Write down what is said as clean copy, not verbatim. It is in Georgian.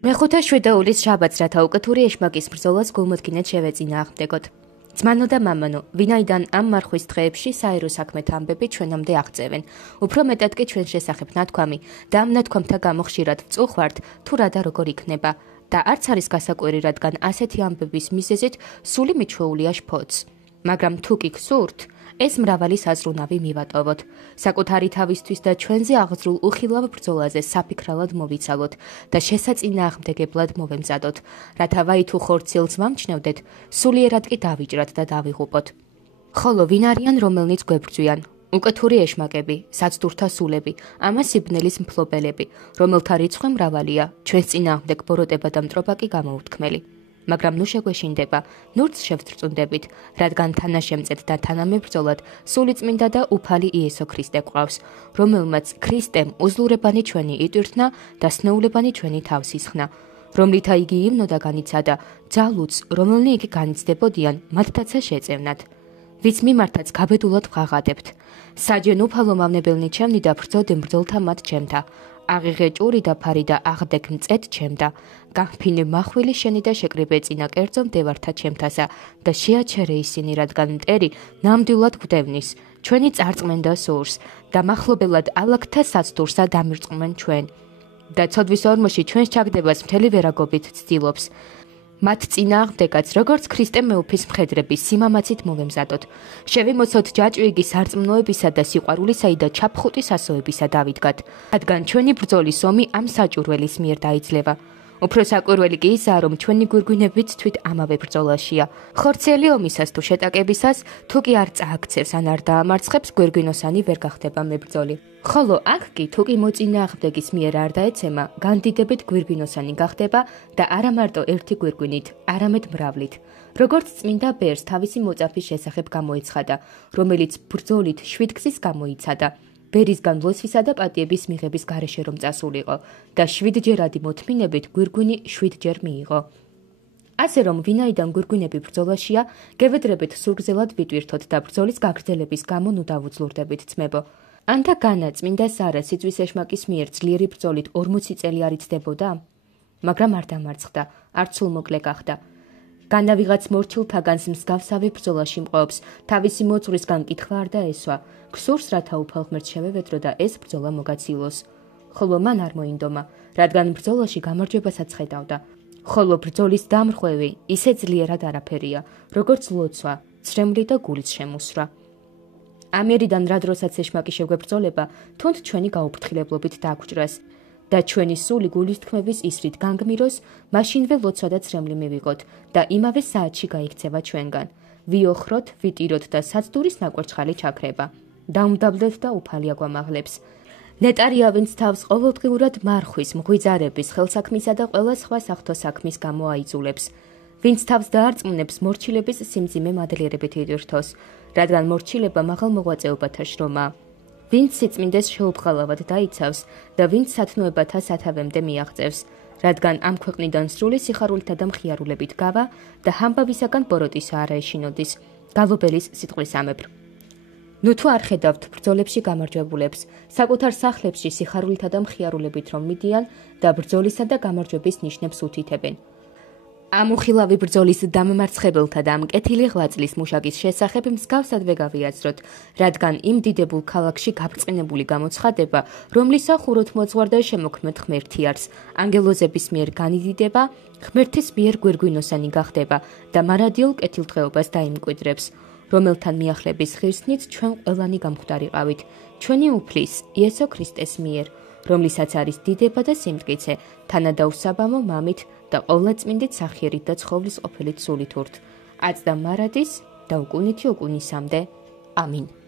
მეხუთე შვიდაულის შაბათს, რათა უკეთური ეშმაკის ბრძოლას გულმოდგინედ შევეწინააღმდეგოთ. ძმანო და მამანო, ვინაიდან ამ მარხვის დღეებში საერო საქმეთა ამბები ჩვენამდე აღწევენ, უფრო მეტად კი ჩვენ შესახებ ნათქვამი და ამ ნათქვამთა გამო ხშირად ვწუხვართ, თუ რა და როგორ იქნება და არც არის გასაკვირი, რადგან ასეთი ამბების მიზეზით სული მიჩვეულია შფოთს. მაგრამ თუ კი გსურთ, ეს მრავალი საზრუნავი მივატოვოთ. საკუთარი თავისთვის და ჩვენზე აღძრულ უხილავ ბრძოლაზე საფიქრალად მოვიცალოთ და შესაწინააღმდეგებლად მოვემზადოთ, რათა ვაი თუ ხორციელს ვამჩნევდეთ, სულიერად კი დავიჭრათ და დავიღუპოთ. ხოლო ვინ არიან რომელნიც გვებრძვიან? უკეთური ეშმაკები, საცდურთა სულები, ამას სიბნელის მფლობელები, რომელთა რიცხვი მრავალია, ჩვენს წინააღმდეგ ბოროტება და მტრობა კი გამოუთქმელი. მაგრამ ნუ შეგვეშინდება, ნურც შევწრწუნდებით, რადგან თანაშემწედ და თანამებრძოლად სულიწმინდა და უფალი იესო ქრისტე გვყავს, რომელმაც ქრისტემ უზლურებანი ჩვენი იტვირთნა და სნეულებანი ჩვენი თავს ისხნა, რომლითა იგი იმნო და განიცადა, ძალუც, რომელნი იგი განიცდებოდიან, მათთაცა შეწევნათ. ვიც მიმართაც გაბედულად ვღაღადებთ. საჯენ უფალო მავნებელნი ჩემნი და ბრძოდი მბრძოლთა მათ ჩემთა. აღიღე ჭური და ფარი და აღდეკ მწეთ ჩემდა. გახფინე მახვილი შენი და შეკრიბე წინა კერძო მდევართა ჩემთასა და შეაჩერე ისინი, რადგან მტერი ნამდვილად გვდევნის, ჩვენი წარწმენდა სურს და მახლობელად ალაგთა საცდურსა დამირწმენ ჩვენ. და ცოდვის ორმოში ჩვენს ჩაგდებას მთელი ვერაგობით ცდილობს. მათ წინააღმდეგაც, როგორც ქრისტე მეუფის მხედრების სიმამაცით მოვემზადოთ. შევიმოცოთ ჯაჭვიგი სარწმუნოებისა და სიყვარულისა და ჩაფხუტის ასოებისა დავიდგათ, რადგან ჩვენი ბრძოლის ომი ამ საჭურველის მიერ დაიძლება. უფრო საკვირველი კი ისაა, რომ ჩვენი გვირგვინებიც თვით ამავე ბრძოლაშია. ხორციელი ომისას თუ შეტაკებისას, თუ კი არ წააქცევს ან არ დაამარცხებს, გვირგვინოსანი ვერ გახდება მებრძოლი. ხოლო აქ კი თუ კი მოწინააღმდეგის მიერ არ დაეცემა, განდიდებით გვირგვინოსანი გახდება და არა მარტო ერთი გვირგვინით, არამედ მრავლით. როგორც წმინდა ბერს თავისი მოწაფის შესახებ გამოეცხადა, რომელიც ბრძოლით 7 გზის გამოიცადა. ბერისგან ლოცვისა და პატიების მიღების გარეშე რომ წასულიყო და 7ჯერადი მოთმინებით გვირგვინი 7ჯერ მიიღო. ასე რომ ვინაიდან გვირგვინები ბრძოლაშია, გევედრებით სულგრძელად ვიტვირთოთ და ბრძოლის გაგრძელების გამო ნუ დავუძლურდებით ძმებო. ანთა განა წმინდა სარა სიძვის ეშმაკის მიერ ძლიერი ბრძოლით 40 წელი არ იცდებოდა? მაგრამ არ დამარცხდა, არც სულმოკლე გახდა. განა ვიღაც მორჩილთაგანს მსგავსავე ბრძოლაში მყოფს, თავისი მოძღვრისგან კითხვა არ დაესვა, გსურს რათა უფალ ღმერთს შევევედრო და ეს ბრძოლა მოგაცილოს. ხოლო მან არ მოინდომა, რადგან ბრძოლაში გამარჯვებასაც ხედავდა. ხოლო ბრძოლის დამრღვევი ისე ძლიერად არაფერია, როგორც ლოცვა, ცრემლი და გულის შემოსვა. ამერიდან რა დროსაც ეშმაკი შეგვებრძოლება, თუნდ ჩვენი გაუფრთხილებლობით დაგვჭრას და ჩვენი სული გულისთქმების ისრით განგმიროს, მაშინვე ლოცვა და ცრემლი მივიღოთ და იმავე საათში გაიქცევა ჩვენგან. ვიოხროთ, ვიტიროთ და საცდურის ნაკვერცხალი ჩაქრება. დაუმდაბლეთ და უფალი აგვამაღლებს. ნეტარია, ვინც თავს ყოველდღიურად მარხვის, მღვიძარების, ხელსაქმისა და ყველა სხვა საღვთო საქმის გამო აიძულებს. ვინც თავს დაარწმუნებს მორჩილების სიმძიმე მადლიერებით იტვირთოს, რადგან მორჩილება მაღალ მოღვაწეობათა შრომაა. ვინც სიწმინდეს შეუბრალავად დაიცავს და ვინც სათნოებათა სათავემდე მიაღწევს, რადგან ამ ქვეყნიდან სრული სიხარულითა და მხიარულებით გავა და ჰამბავისაგან ბოროტისა არა ეშინოდის, გალობელის სიტყვისამებრ. ნუ თუ არ ხედავთ ბრძოლებში გამარჯვებულებს, საკუთარ სახლებში სიხარულითა და მხიარულებით რომ მიდიან და ბრძოლისა და გამარჯვების ნიშნებს უთითებენ. ამ უხილავი ბრძოლის დამმარცხებელთა და ამ კეთილი ღვაწლის მუშაკის შესახებ მსგავსად ვეგავიაზროთ, რადგან იმ დიდებულ ქალაქში გაბრწყინებული გამოცხადება, რომლის სახუროთ მოძღვარ და შემოქმედ ღმერთი არს, ანგელოზების მიერ განიდიდება, ღმერთის მიერ გვირგვინოსანი გახდება და მარადიულ კეთილდღეობას დაიმკვიდრებს, რომელთან მიახლების ხირსნით ჩვენ ყველანი გამხვდარიყავით, ჩვენი უფლის იესო ქრისტეს მიერ, რომლისაც არის დიდება და სიმტკიცე, თანადაუსაბამო მამით და ყოვლადწმინდით სახიერით და ცხოვლის ყოფილით სულით ურთ, აწ და მარადის და უკუნითი უკუნისამდე. ამინ.